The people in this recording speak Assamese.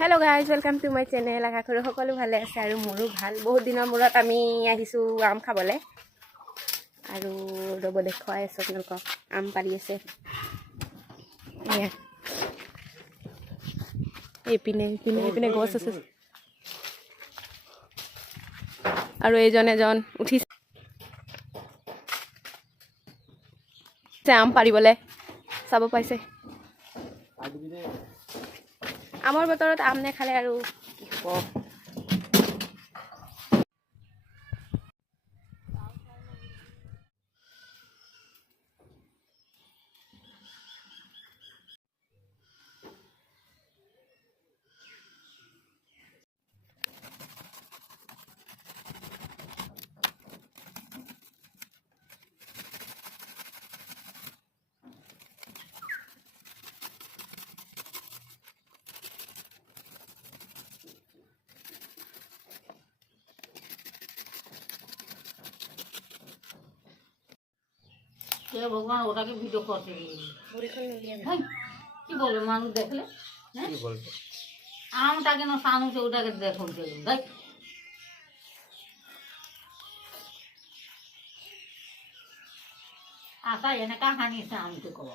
Hello' guys, welcome to my channel. আশা কৰোঁ সকলো ভালে আছে আৰু মোৰো ভাল। বহুত দিনৰ মূৰত আমি আহিছোঁ আম খাবলৈ আৰু ৰ'ব দেখুৱাই আছোঁ আপোনালোকক। আম পাৰি আছে এয়া, এইপিনে এইপিনে এইপিনে গছ আছে আৰু এজন উঠিছে আম পাৰিবলৈ, চাব পাইছে। আমৰ বতৰত আম নেখালে আৰু ভগবান ওটাকে ভিডিও করতে কি বলবে মানুষ দেখলে আমটা কেন সানুছে ওটাকে দেখুন দেখ আশা এনে কাহানি আমকে কব